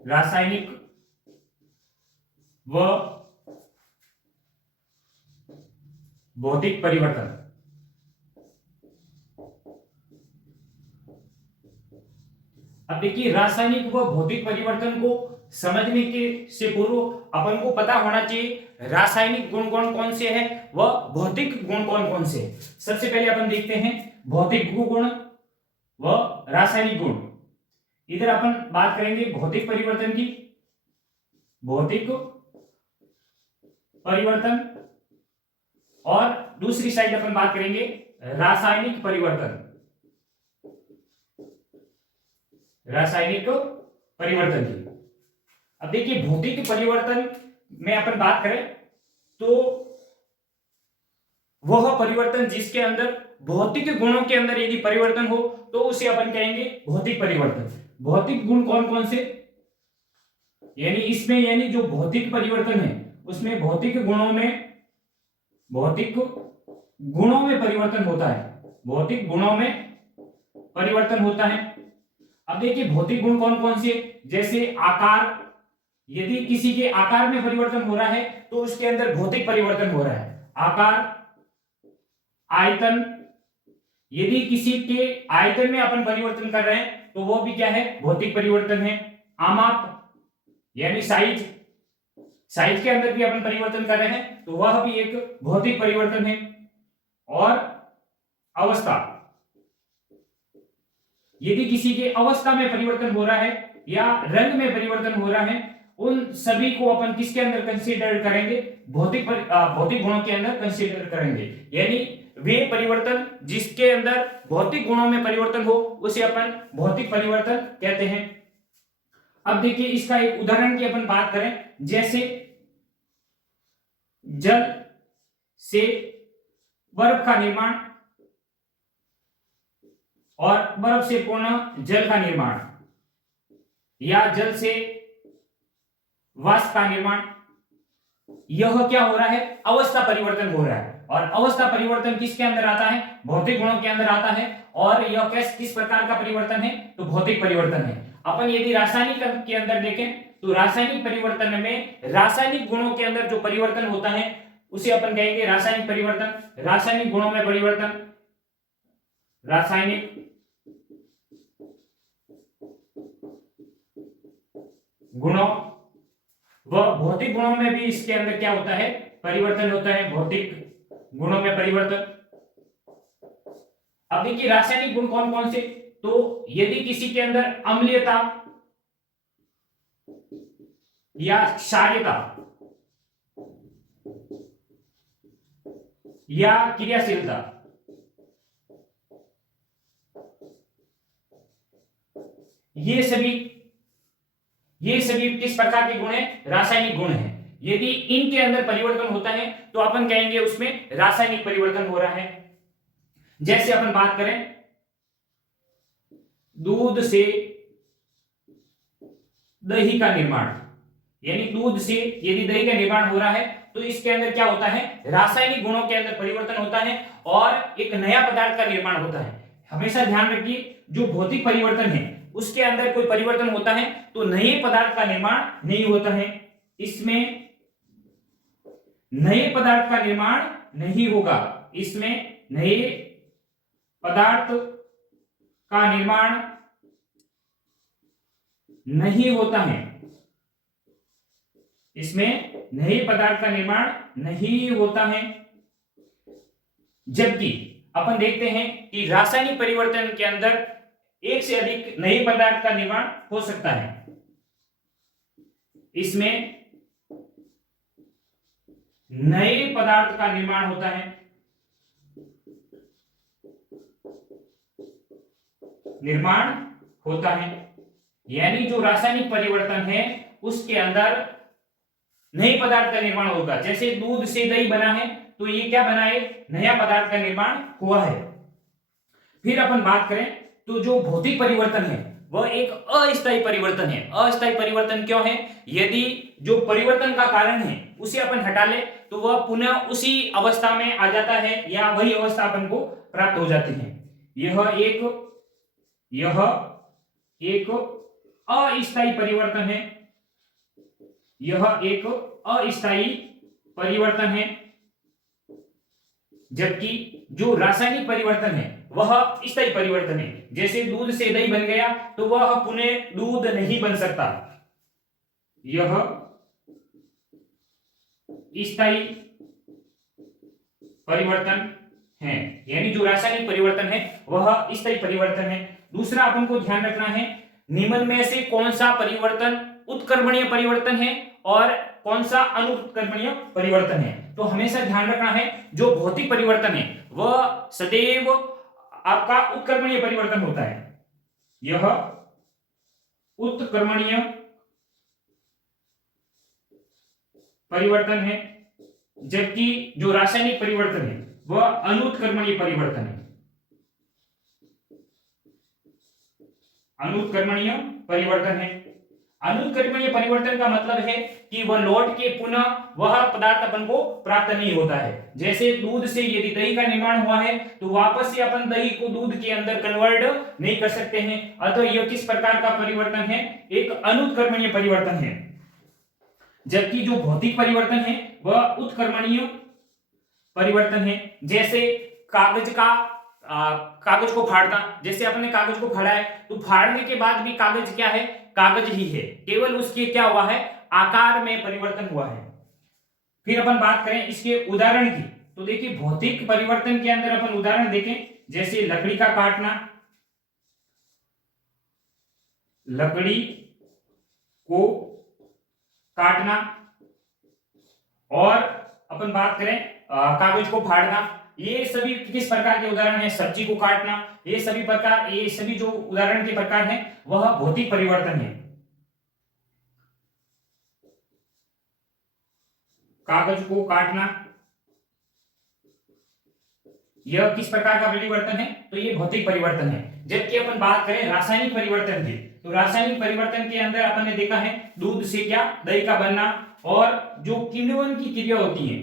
रासायनिक व भौतिक परिवर्तन। अब देखिए, रासायनिक व भौतिक परिवर्तन को समझने के से पूर्व अपन को पता होना चाहिए रासायनिक गुण कौन कौन से हैं व भौतिक गुण कौन कौन से हैं। सबसे पहले अपन देखते हैं भौतिक गुण व रासायनिक गुण। इधर अपन बात करेंगे भौतिक परिवर्तन की, भौतिक परिवर्तन, और दूसरी साइड अपन बात करेंगे रासायनिक परिवर्तन, रासायनिक परिवर्तन की। अब देखिए, भौतिक परिवर्तन में अपन बात करें तो वह परिवर्तन जिसके अंदर भौतिक गुणों के अंदर यदि परिवर्तन हो तो उसे अपन कहेंगे भौतिक परिवर्तन। भौतिक गुण कौन कौन से, यानी इसमें, यानी जो भौतिक परिवर्तन है उसमें भौतिक गुणों में परिवर्तन होता है, भौतिक गुणों में परिवर्तन होता है। अब देखिए, भौतिक गुण कौन कौन से, जैसे आकार, यदि किसी के आकार में परिवर्तन हो रहा है तो उसके अंदर भौतिक परिवर्तन हो रहा है। आकार, आयतन, यदि किसी के आयतन में अपन परिवर्तन कर रहे हैं तो वो भी क्या है, भौतिक परिवर्तन है। आमाप यानी साइज, साइज के अंदर भी अपन परिवर्तन कर रहे हैं तो वह भी एक भौतिक परिवर्तन है। और अवस्था, यदि किसी के अवस्था में परिवर्तन हो रहा है या रंग में परिवर्तन हो रहा है, उन सभी को अपन किसके अंदर कंसीडर करेंगे, भौतिक गुणों के अंदर कंसीडर करेंगे। यानी वे परिवर्तन जिसके अंदर भौतिक गुणों में परिवर्तन हो उसे अपन भौतिक परिवर्तन कहते हैं। अब देखिए, इसका एक उदाहरण की अपन बात करें, जैसे जल से बर्फ का निर्माण और बर्फ से पूर्ण जल का निर्माण, या जल से वाष्प का निर्माण, यह क्या हो रहा है, अवस्था परिवर्तन हो रहा है। और अवस्था परिवर्तन किसके अंदर आता है, भौतिक गुणों के अंदर आता है। और यह किस प्रकार का परिवर्तन है, तो भौतिक परिवर्तन है। अपन यदि रासायनिक के अंदर देखें तो रासायनिक परिवर्तन में रासायनिक गुणों के अंदर जो परिवर्तन होता है उसे अपन कहेंगे रासायनिक परिवर्तन। रासायनिक गुणों में परिवर्तन, रासायनिक गुणों व भौतिक गुणों में भी इसके अंदर क्या होता है, परिवर्तन होता है, भौतिक गुणों में परिवर्तन। अब देखिए, रासायनिक गुण कौन कौन से, तो यदि किसी के अंदर अम्लीयता या क्षारीयता या क्रियाशीलता, ये सभी किस प्रकार के गुण है, रासायनिक गुण है। यदि इनके अंदर परिवर्तन होता है तो अपन कहेंगे उसमें रासायनिक परिवर्तन हो रहा है। जैसे अपन बात करें दूध से दही का निर्माण, यानी दूध से यदि दही का निर्माण हो रहा है तो इसके अंदर क्या होता है, रासायनिक गुणों के अंदर परिवर्तन होता है और एक नया पदार्थ का निर्माण होता है। हमेशा ध्यान रखिए, जो भौतिक परिवर्तन है उसके अंदर कोई परिवर्तन होता है तो नए पदार्थ का निर्माण नहीं होता है, इसमें नए पदार्थ का निर्माण नहीं होगा, इसमें नए पदार्थ का निर्माण नहीं होता है, इसमें नए पदार्थ का निर्माण नहीं होता है। जबकि अपन देखते हैं कि रासायनिक परिवर्तन के अंदर एक से अधिक नए पदार्थ का निर्माण हो सकता है, इसमें नए पदार्थ का निर्माण होता है, निर्माण होता है। यानी जो रासायनिक परिवर्तन है उसके अंदर नए पदार्थ का निर्माण होगा। जैसे दूध से दही बना है तो ये क्या बना है, नया पदार्थ का निर्माण हुआ है। फिर अपन बात करें तो जो भौतिक परिवर्तन है वह एक अस्थायी परिवर्तन है। अस्थायी परिवर्तन क्यों है, यदि जो परिवर्तन का कारण है उसे अपन हटा ले तो वह पुनः उसी अवस्था में आ जाता है या वही अवस्था अपन को प्राप्त हो जाती है। यह एक अस्थायी परिवर्तन है, यह एक अस्थायी परिवर्तन है, जबकि जो रासायनिक परिवर्तन है वह स्थायी परिवर्तन है। जैसे दूध से दही बन गया तो वह पुनः दूध नहीं बन सकता, यह स्थायी परिवर्तन है, यानी जो रासायनिक परिवर्तन है वह स्थायी परिवर्तन है। दूसरा अपन को ध्यान रखना है, निम्न में से कौन सा परिवर्तन उत्क्रमणीय परिवर्तन है और कौन सा अनुत्क्रमणीय परिवर्तन है। तो हमेशा ध्यान रखना है, जो भौतिक परिवर्तन है वह सदैव आपका उत्क्रमणीय परिवर्तन होता है, यह उत्क्रमणीय परिवर्तन है, जबकि जो रासायनिक परिवर्तन है वह अनुत्क्रमणीय परिवर्तन है, अनुत्क्रमणीय परिवर्तन है। अनुत्क्रमणीय परिवर्तन का मतलब है कि वह लौट के पुनः वह पदार्थ अपन को प्राप्त नहीं होता है। जैसे दूध से यदि दही का निर्माण हुआ है तो वापस से अपन दही को दूध के अंदर कन्वर्ट नहीं कर सकते हैं, अतः यह किस प्रकार का परिवर्तन है, एक अनुत्क्रमणीय परिवर्तन है। जबकि जो भौतिक परिवर्तन है वह उत्क्रमणीय परिवर्तन है। जैसे कागज को फाड़ना, जैसे अपने कागज को फाड़ा है तो फाड़ने के बाद भी कागज क्या है, कागज ही है, केवल उसके क्या हुआ है, आकार में परिवर्तन हुआ है। फिर अपन बात करें इसके उदाहरण की, तो देखिए भौतिक परिवर्तन के अंदर अपन उदाहरण देखें, जैसे लकड़ी का काटना, लकड़ी को काटना, और अपन बात करें कागज को फाड़ना, ये सभी किस प्रकार के उदाहरण हैं, सब्जी को काटना, ये सभी जो उदाहरण के प्रकार हैं वह भौतिक परिवर्तन है। कागज को काटना यह किस प्रकार का परिवर्तन है, तो ये भौतिक परिवर्तन है। जबकि अपन बात करें रासायनिक परिवर्तन की, तो रासायनिक परिवर्तन के अंदर अपन ने देखा है दूध से क्या दही का बनना, और जो किण्वन की क्रिया होती है,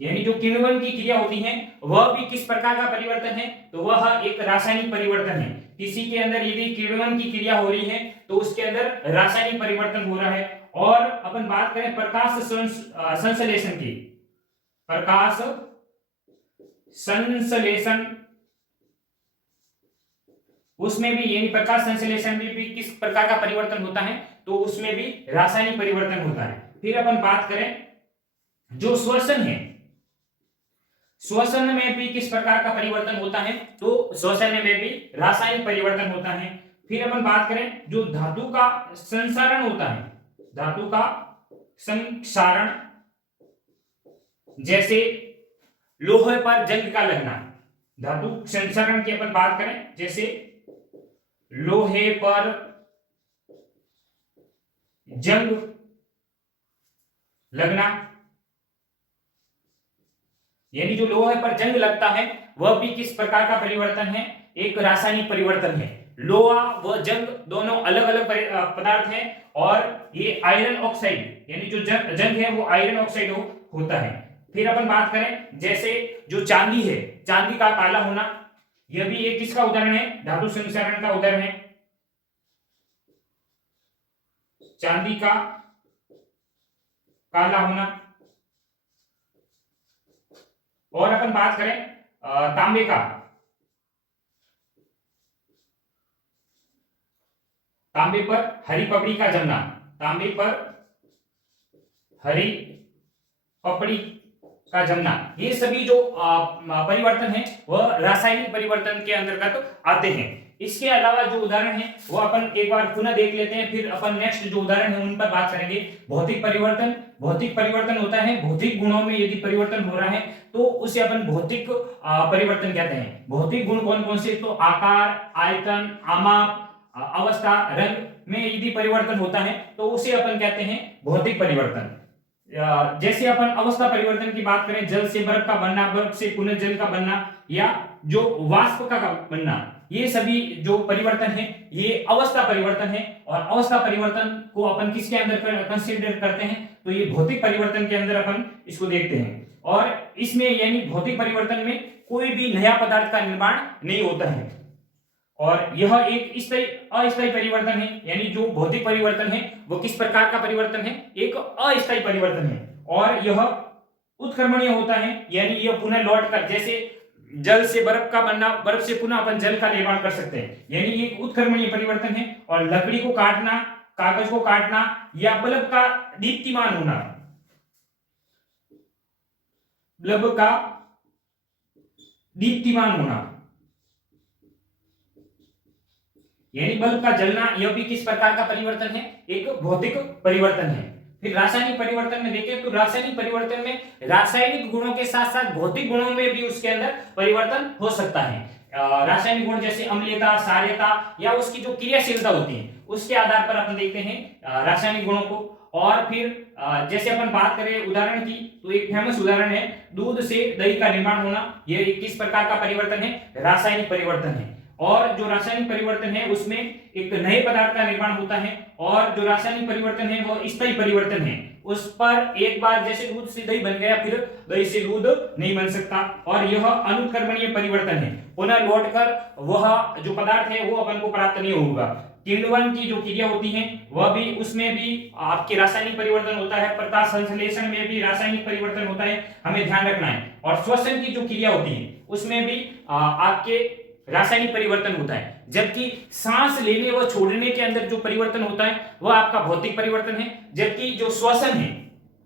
यानी जो किण्वन की क्रिया होती है वह भी किस प्रकार का परिवर्तन है, तो वह एक रासायनिक परिवर्तन है। किसी के अंदर यदि किण्वन की क्रिया हो रही है तो उसके अंदर रासायनिक परिवर्तन हो रहा है। और अपन बात करें प्रकाश संश्लेषण की, प्रकाश संश्लेषण, उसमें भी यानी प्रकाश संश्लेषण में भी किस प्रकार का परिवर्तन होता है, तो उसमें भी रासायनिक परिवर्तन होता है। फिर अपन बात करें जो श्वसन है, श्वसन में भी किस प्रकार का परिवर्तन होता है, तो श्वसन में भी रासायनिक परिवर्तन होता है। फिर अपन बात करें जो धातु का संसारण होता है, धातु का संसारण, जैसे लोहे पर जंग का लगना, धातु संसारण की अपन बात करें, जैसे लोहे पर जंग लगना, यानी जो लोहे पर जंग लगता है वह भी किस प्रकार का परिवर्तन है, एक रासायनिक परिवर्तन है। लोहा व जंग दोनों अलग अलग पदार्थ हैं, और ये आयरन ऑक्साइड यानी जो जंग है वो आयरन ऑक्साइड होता है। फिर अपन बात करें जैसे जो चांदी है, चांदी का काला होना, यह भी एक किसका उदाहरण है, धातु संसारण का उदाहरण है, चांदी का काला होना। और अपन बात करें तांबे का, तांबे पर हरी पपड़ी का जमना, तांबे पर हरी पपड़ी का जमना, ये सभी जो परिवर्तन है वह रासायनिक परिवर्तन के अंतर्गत आते हैं। इसके अलावा जो उदाहरण है वो अपन एक बार पुनः देख लेते हैं, फिर अपन नेक्स्ट जो उदाहरण है उन पर बात करेंगे। भौतिक परिवर्तन, भौतिक परिवर्तन होता है भौतिक गुणों में यदि परिवर्तन हो रहा है तो उसे अपन भौतिक परिवर्तन कहते हैं। भौतिक गुण कौन कौन से, तो आकार, आयतन, आमाप, अवस्था, रंग में यदि परिवर्तन होता है तो उसे अपन कहते हैं भौतिक परिवर्तन। जैसे अपन अवस्था परिवर्तन की बात करें, जल से बर्फ का बनना, बर्फ से पुनः जल का बनना, या जो वाष्प का बनना, ये सभी जो परिवर्तन है ये अवस्था परिवर्तन है। और अवस्था परिवर्तन को अपन किसके अंदर कंसीडर करते हैं, तो ये भौतिक परिवर्तन के अंदर अपन इसको देखते हैं। और इसमें यानी भौतिक परिवर्तन में कोई भी नया पदार्थ का निर्माण नहीं होता है। और यह एक स्थायी अस्थायी परिवर्तन है, यानी जो भौतिक परिवर्तन है वो किस प्रकार का परिवर्तन है, एक अस्थायी परिवर्तन है। और यह उत्क्रमणीय होता है, यानी यह पुनः लौट कर, जैसे जल से बर्फ का बनना, बर्फ से पुनः अपन जल का निर्माण कर सकते हैं, यानी ये उत्क्रमणीय परिवर्तन है। और लकड़ी को काटना, कागज को काटना या बल्ब का दीप्तिमान होना, बल्ब का दीप्तिमान होना यानी बल्ब का जलना, यह भी किस प्रकार का परिवर्तन है, एक भौतिक परिवर्तन है। फिर रासायनिक परिवर्तन में देखें तो रासायनिक परिवर्तन में रासायनिक गुणों के साथ साथ भौतिक गुणों में भी उसके अंदर परिवर्तन हो सकता है। रासायनिक गुण जैसे अम्लीयता, क्षारीयता या उसकी जो क्रियाशीलता होती है उसके आधार पर अपन देखते हैं रासायनिक गुणों को। और फिर जैसे अपन बात करें उदाहरण की, तो एक फेमस उदाहरण है दूध से दही का निर्माण होना, यह किस प्रकार का परिवर्तन है, रासायनिक परिवर्तन है। और जो रासायनिक परिवर्तन है उसमें एक नए पदार्थ का निर्माण होता है, और जो रासायनिक परिवर्तन है वो स्थायी परिवर्तन है। उस पर एक बार जैसे दूध से दही बन गया, फिर दही से दूध नहीं बन सकता। और यह अनुत्क्रमणीय परिवर्तन है, पुनः लौटकर वह जो पदार्थ है वो अपन को प्राप्त नहीं होगा। किण्वन की जो क्रिया होती है वह भी, उसमें भी आपके रासायनिक परिवर्तन होता है। प्रकाश संश्लेषण में भी रासायनिक परिवर्तन होता है, हमें ध्यान रखना है। और श्वसन की जो क्रिया होती है उसमें भी आपके रासायनिक परिवर्तन होता है। जबकि सांस लेने व छोड़ने के अंदर जो परिवर्तन होता है वह आपका भौतिक परिवर्तन है। जबकि जो श्वसन है,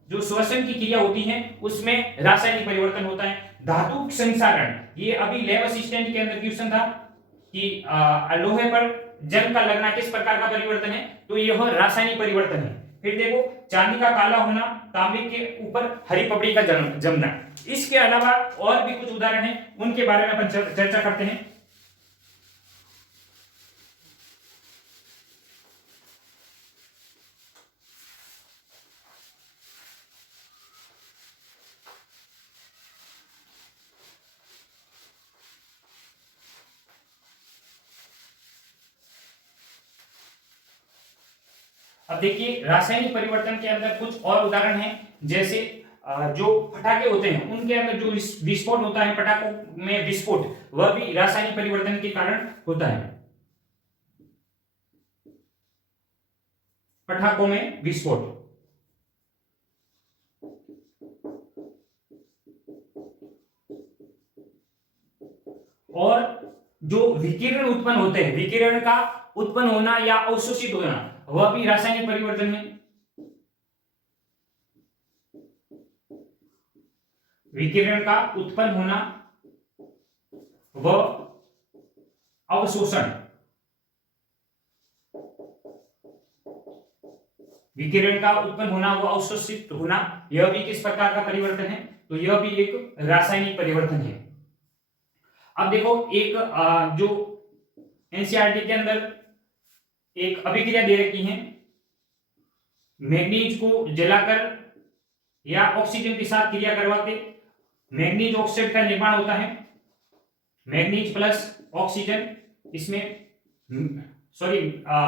जो श्वसन की क्रिया होती है उसमें रासायनिक परिवर्तन होता है। धातु संसारण, ये अभी लैब असिस्टेंट के अंदर क्वेश्चन था कि लोहे पर जंग का लगना किस प्रकार का परिवर्तन है, तो यह रासायनिक परिवर्तन है। फिर देखो चांदी का काला होना, तांबे के ऊपर हरी पपड़ी का जमना। इसके अलावा और भी कुछ उदाहरण हैं, उनके बारे में अपन चर्चा करते हैं। अब देखिए रासायनिक परिवर्तन के अंदर कुछ और उदाहरण हैं, जैसे जो पटाखे होते हैं उनके अंदर जो विस्फोट होता है, पटाखों में विस्फोट, वह भी रासायनिक परिवर्तन के कारण होता है। पटाखों में विस्फोट। और जो विकिरण उत्पन्न होते हैं, विकिरण का उत्पन्न होना या अवशोषित होना, वह भी रासायनिक परिवर्तन है। विकिरण का उत्पन्न होना व अवशोषण, विकिरण का उत्पन्न होना व अवशोषित होना, यह भी किस प्रकार का परिवर्तन है, तो यह भी एक रासायनिक परिवर्तन है। अब देखो एक जो एनसीईआरटी के अंदर एक अभिक्रिया दे रखी है, मैग्नीज को जलाकर या ऑक्सीजन के साथ क्रिया करवा के मैग्नीज ऑक्साइड का निर्माण होता है। मैग्नीज प्लस ऑक्सीजन, इसमें sorry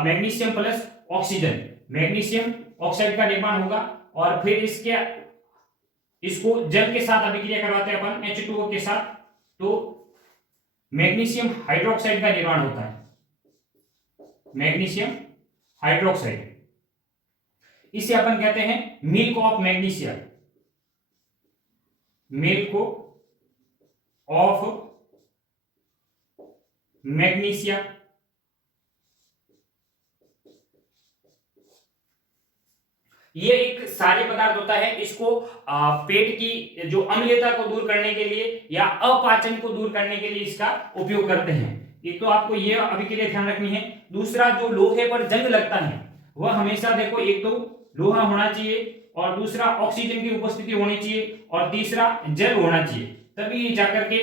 magnesium plus oxygen, magnesium oxide का निर्माण होगा। और फिर इसको जल के साथ अभिक्रिया करवाते हैं अपन H2O के साथ, तो मैग्नीशियम हाइड्रोक्साइड का निर्माण होता है, मैग्नीशियम हाइड्रोक्साइड। इसे अपन कहते हैं milk of magnesia, milk of magnesia. ये एक सारे पदार्थ होता है, इसको पेट की जो अम्लता को दूर करने के लिए या अपाचन को दूर करने के लिए इसका उपयोग करते हैं। एक तो आपको ये अभिक्रिया ध्यान रखनी है। दूसरा, जो लोहे पर जंग लगता है वह हमेशा देखो, एक तो लोहा होना चाहिए, और दूसरा ऑक्सीजन की उपस्थिति होनी चाहिए, और तीसरा जल होना चाहिए, तभी जाकर के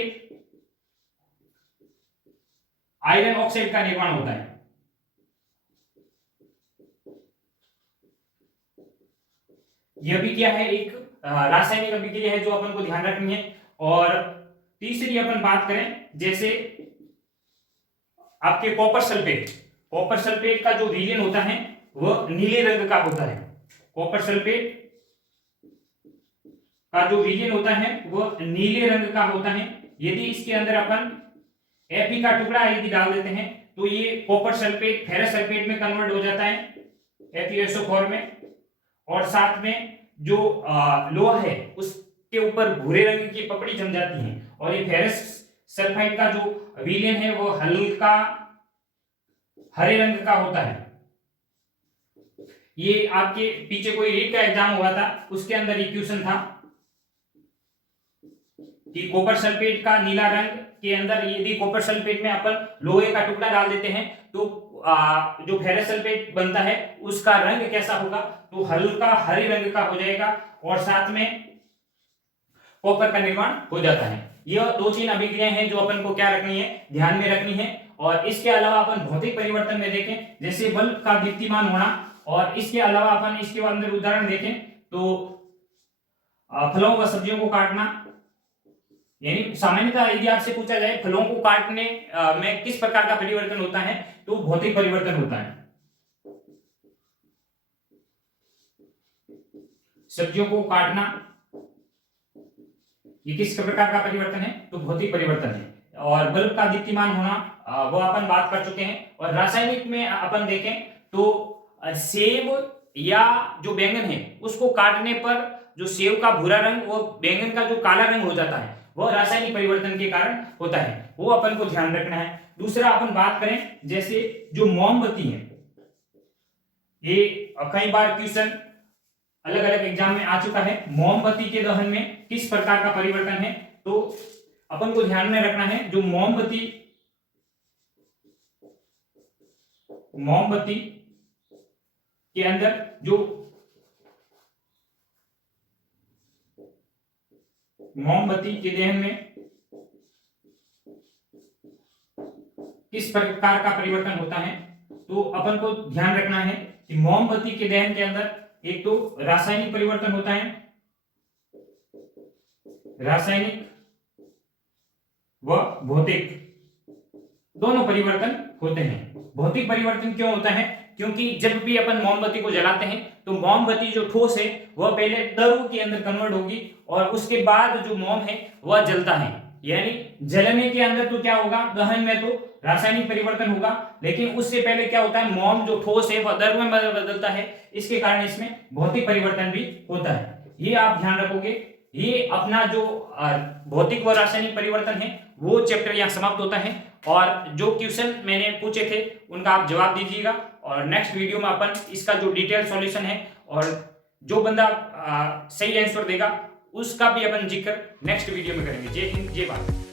आयरन ऑक्साइड का निर्माण होता है। यह भी क्या है, एक रासायनिक अभिक्रिया है जो अपन को ध्यान रखनी है। और तीसरी अपन बात करें, जैसे आपके कॉपर सल्फेट, कॉपर सल्फेट का जो रीजन होता है वह नीले रंग का होता है। कॉपर सल्फेट का जो रीजन होता है वह नीले रंग का होता है। यदि इसके अंदर अपन Fe का टुकड़ा यदि डाल देते हैं तो ये कॉपर सल्फेट फेरस सल्फेट में कन्वर्ट हो जाता है FeSO4 में, और साथ में जो लोहा है उसके ऊपर भूरे रंग की पपड़ी जम जाती है, और ये फेरस सल्फाइड का जो विलयन है वो हल्का हरे रंग का होता है। ये आपके पीछे कोई रीट का एग्जाम हुआ था, उसके अंदर ये क्वेश्चन था कि कॉपर सल्फेट का नीला रंग के अंदर यदि कॉपर सल्फेट में अपन लोहे का टुकड़ा डाल देते हैं तो जो फेरस सल्फेट बनता है उसका रंग कैसा होगा, तो हल्का हरे रंग का हो जाएगा, और साथ में कॉपर का निर्माण हो जाता है। यह 2-3 अभिक्रियाएं हैं जो अपन को क्या रखनी है, ध्यान में रखनी है। और इसके अलावा अपन भौतिक परिवर्तन में देखें जैसे बल्ब का दीप्तिमान होना, और इसके अलावा अपन इसके अंदर उदाहरण देखें तो फलों व सब्जियों को काटना, यानी सामान्यतः यदि आपसे पूछा जाए फलों को काटने में किस प्रकार का परिवर्तन होता है, तो भौतिक परिवर्तन होता है। सब्जियों को काटना ये किस प्रकार का परिवर्तन है, तो भौतिक परिवर्तन है। और बल्ब का दीप्तिमान होना वो अपन बात कर चुके हैं। और रासायनिक में अपन देखें तो सेब या जो बैंगन है उसको काटने पर जो सेब का भूरा रंग वो बैंगन का जो काला रंग हो जाता है, वह रासायनिक परिवर्तन के कारण होता है, वो अपन को ध्यान रखना है। दूसरा अपन बात करें जैसे जो मोमबत्ती है, ये कई बार क्वेश्चन अलग अलग एग्जाम में आ चुका है। मोमबत्ती के दहन में किस प्रकार का परिवर्तन है, तो अपन को ध्यान में रखना है जो मोमबत्ती के अंदर जो मोमबत्ती के दहन में किस प्रकार का परिवर्तन होता है, तो अपन को ध्यान रखना है कि मोमबत्ती के दहन के अंदर एक तो रासायनिक परिवर्तन होता है, रासायनिक व भौतिक दोनों परिवर्तन होते हैं। भौतिक परिवर्तन क्यों होता है, क्योंकि जब भी अपन मोमबत्ती को जलाते हैं तो मोमबत्ती जो ठोस है वह पहले द्रव के अंदर कन्वर्ट होगी, और उसके बाद जो मोम है वह जलता है। यानी जलने के अंदर तो क्या होगा, दहन में तो रासायनिक परिवर्तन होगा, लेकिन उससे पहले क्या होता है, मोम जो ठोस है वह द्रव में बदलता है, इसके कारण इसमें भौतिक परिवर्तन भी होता है। ये आप ध्यान रखोगे। ये अपना जो भौतिक व रासायनिक परिवर्तन है वो चैप्टर यहाँ समाप्त होता है, और जो क्वेश्चन मैंने पूछे थे उनका आप जवाब दीजिएगा, और नेक्स्ट वीडियो में अपन इसका जो डिटेल सॉल्यूशन है और जो बंदा सही आंसर देगा उसका भी अपन जिक्र नेक्स्ट वीडियो में करेंगे। जय हिंद, जय भारत।